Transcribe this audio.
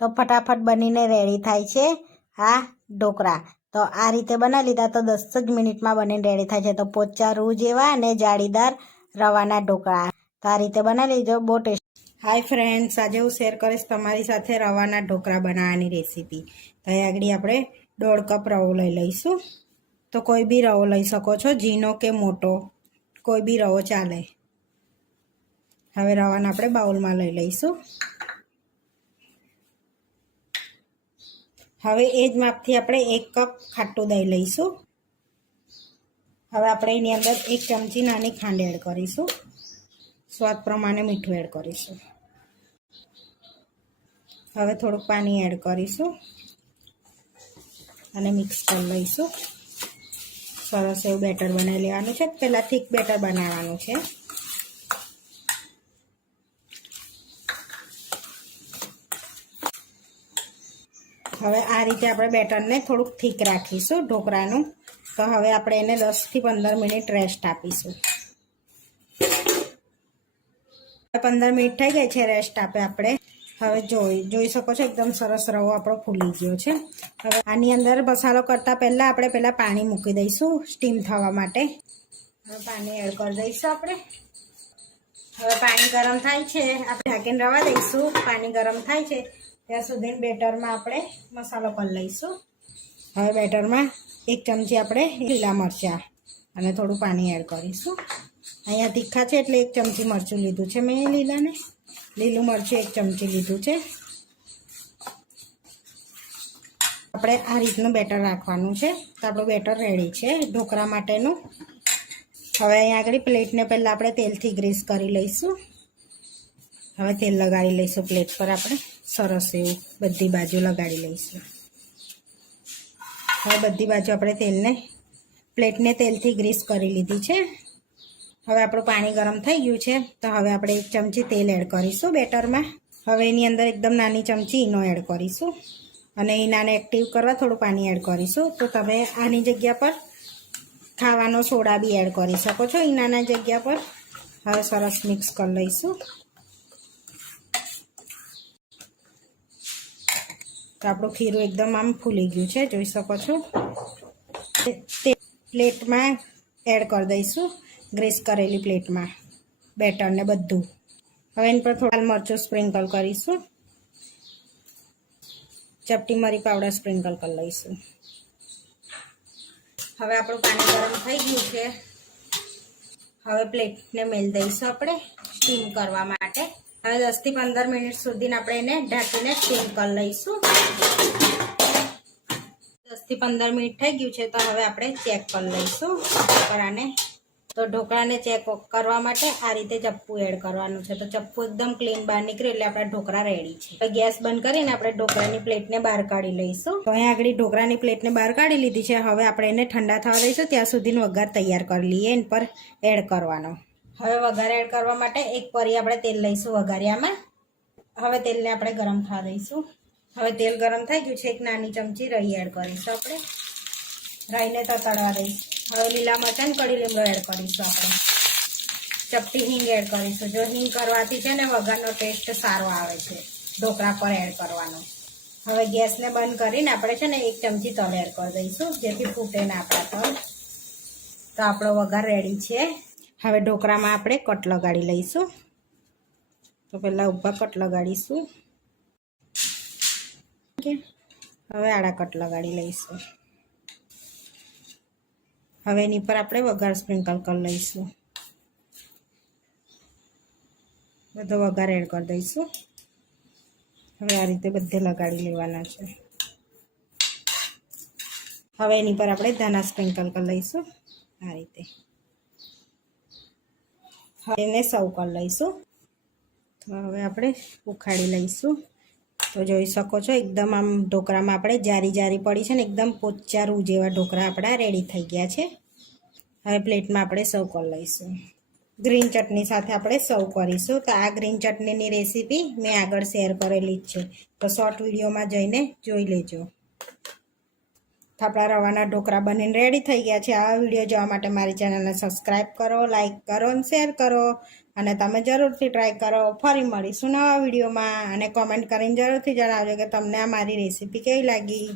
તો ફટાફટ બનીને રેડી થાય છે આ ઢોકળા। તો આ રીતે બનાવી લીધા તો 10 જ મિનિટમાં બનીને રેડી થાય છે। તો પોચા રૂ જેવા અને જાળીદાર રવાના ઢોકળા। તો આ રીતે બનાવી લેજો, બહુ ટેસ્ટ। હાય ફ્રેન્ડ્સ, આજે હું શેર કરીશ તમારી સાથે રવાના ઢોકળા બનાવવાની રેસીપી। તો અહીં આગળ આપણે 1.5 કપ રવો લઈ લઈશું। તો કોઈ બી રવો લઈ શકો છો, ઝીણો કે મોટો, કોઈ બી રવો ચાલે। હવે રવાને આપણે બાઉલમાં લઈ લઈશું। હવે એ જ માપથી આપણે 1 કપ ખાટું દહીં લઈશું। હવે આપણે એની અંદર 1 ચમચી નાની ખાંડ એડ કરીશું। સ્વાદ પ્રમાણે મીઠું એડ કરીશું। હવે થોડુંક પાણી એડ કરીશું અને મિક્સ કરી લઈશું। સરસ એવું બેટર બનાવી લેવાનું છે। પહેલાં થીક બેટર બનાવવાનું છે। હવે આ રીતે આપણે બેટરને થોડુંક થીક રાખીશું ઢોકળાનું। તો હવે આપણે એને 10 થી 15 મિનિટ રેસ્ટ આપીશું। 15 મિનિટ થઈ ગઈ છે રેસ્ટ આપે આપણે। હવે જોઈ શકો છો એકદમ સરસ રવો આપણો ફૂલી ગયો છે। હવે આની અંદર મસાલો કરતાં પહેલાં આપણે પહેલાં પાણી મૂકી દઈશું સ્ટીમ થવા માટે। હવે પાણી એડ કરી દઈશું આપણે। હવે પાણી ગરમ થાય છે, આપણે ઢાંકીને રવા દઈશું। પાણી ગરમ થાય છે ત્યાં સુધી બેટરમાં આપણે મસાલો કરી લઈશું। હવે બેટરમાં 1 ચમચી આપણે લીલા મરચાં અને થોડું પાણી એડ કરીશું। અહીંયા તીખા છે એટલે 1 ચમચી મરચું લીધું છે મેં લીલાને। લીલું મરચું 1 ચમચી લીધું છે। આપણે આ રીતનું બેટર રાખવાનું છે। તો આપણું બેટર રેડી છે ઢોકળા માટેનું। હવે અહીંયા આગળ પ્લેટને પહેલાં આપણે તેલથી ગ્રીસ કરી લઈશું। હવે તેલ લગાડી લઈશું પ્લેટ પર આપણે સરસ એવું બધી બાજુ લગાડી લઈશું। હવે બધી બાજુ આપણે પ્લેટને તેલથી ગ્રીસ કરી લીધી છે। હવે આપણું પાણી ગરમ થઈ ગયું છે તો હવે આપણે 1 ચમચી તેલ એડ કરીશું બેટરમાં। હવે એની અંદર એકદમ નાની ચમચી ઈનો એડ કરીશું અને ઈનાને એક્ટિવ કરવા થોડું પાણી એડ કરીશું। તો તમે આની જગ્યા પર ખાવાનો સોડા બી એડ કરી શકો છો ઈનાના જગ્યા પર। હવે સરસ મિક્સ કરી લઈશું। તો આપણું ખીરું એકદમ આમ ફૂલી ગયું છે, જોઈ શકો છો। તે પ્લેટમાં એડ કરી દઈશું, ગ્રીસ કરેલી પ્લેટમાં બેટરને બધું। હવે એની પર થોડા મરચું સ્પ્રિંકલ કરીશું, ચપટી મરી પાવડર સ્પ્રિંકલ કરી લઈશું। હવે આપણું પાણી ગરમ થઈ ગયું છે। હવે પ્લેટને મેલ દઈશું આપણે સ્ટીમ કરવા માટે। હવે 10 થી 15 મિનિટ સુધી આપણે એને ઢાંકીને સ્ટીમ કરી લઈશું। 10 થી 15 મિનિટ થઈ ગયું છે તો હવે આપણે ચેક કરી લઈશું ઢોકળાને। તો ઢોકળાને ચેક કરવા માટે આ રીતે ચપ્પુ એડ કરવાનું છે। તો ચપ્પુ એકદમ ક્લીન બહાર નીકળે એટલે આપણા ઢોકળા રેડી છે। તો ગેસ બંધ કરીને આપણે ઢોકળાની પ્લેટને બહાર કાઢી લઈશું। તો અહીંયા આગળ ઢોકળાની પ્લેટને બહાર કાઢી લીધી છે। હવે આપણે એને ઠંડા થવા દઈશું, ત્યાં સુધીનો વઘાર તૈયાર કરી લઈએ એના પર એડ કરવાનો। હવે વઘાર એડ કરવા માટે 1 પરી આપણે તેલ લઈશું વઘારિયામાં। હવે તેલને આપણે ગરમ થવા દઈશું। હવે તેલ ગરમ થઈ ગયું છે, 1 નાની ચમચી રાઈ એડ કરીશું આપણે। રાઈને તતડવા દઈશું। હવે લીલા મરચાં કળી લીમડો એડ કરીશું આપણે। ચપટી હિંગ એડ કરીશું। જો હિંગ કરવાથી છે ને વઘારનો ટેસ્ટ સારો આવે છે, ઢોકળા પર એડ કરવાનો। હવે ગેસને બંધ કરીને આપણે છે ને 1 ચમચી તલ એડ કરી દઈશું, જેથી ફૂટે ના આપણા તલ। તો આપણો વઘાર રેડી છે। હવે ઢોકળામાં આપણે કટ લગાડી લઈશું। તો પહેલાં ઊભા કટ લગાડીશું, હવે આડા કટ લગાડી લઈશું। હવે એની પર આપણે વઘાર સ્પ્રિંકલ કરી લઈશું, બધો વઘાર એડ કરી દઈશું। હવે આ રીતે બધે લગાડી લેવાના છે। હવે એની પર આપણે ધાણા સ્પ્રિંકલ કરી લઈશું આ રીતે। હવે એને સર્વ કરી લઈશું। તો હવે આપણે ઉખાડી લઈશું। તો જોઈ શકો છો એકદમ આમ ઢોકળામાં આપણે જારી પડી છે ને એકદમ પોચા રૂ જેવા ઢોકળા આપણા રેડી થઈ ગયા છે। હવે પ્લેટમાં આપણે સર્વ કરી લઈશું। ગ્રીન ચટણી સાથે આપણે સર્વ કરીશું। તો આ ગ્રીન ચટણીની રેસીપી મેં આગળ શેર કરેલી જ છે, તો શોર્ટ વિડીયોમાં જઈને જોઈ લેજો। તો આપણા રવાના ઢોકળા બનીને રેડી થઈ ગયા છે। આ વિડીયો જોવા માટે મારી ચેનલને સબસ્ક્રાઈબ કરો, લાઈક કરો અને શેર કરો। અને તમે જરૂરથી ટ્રાય કરો. ફરી મળીશું નવા વિડીયોમાં અને કોમેન્ટ કરીને જરૂરથી જણાવજો કે તમને આ મારી રેસીપી કેવી લાગી.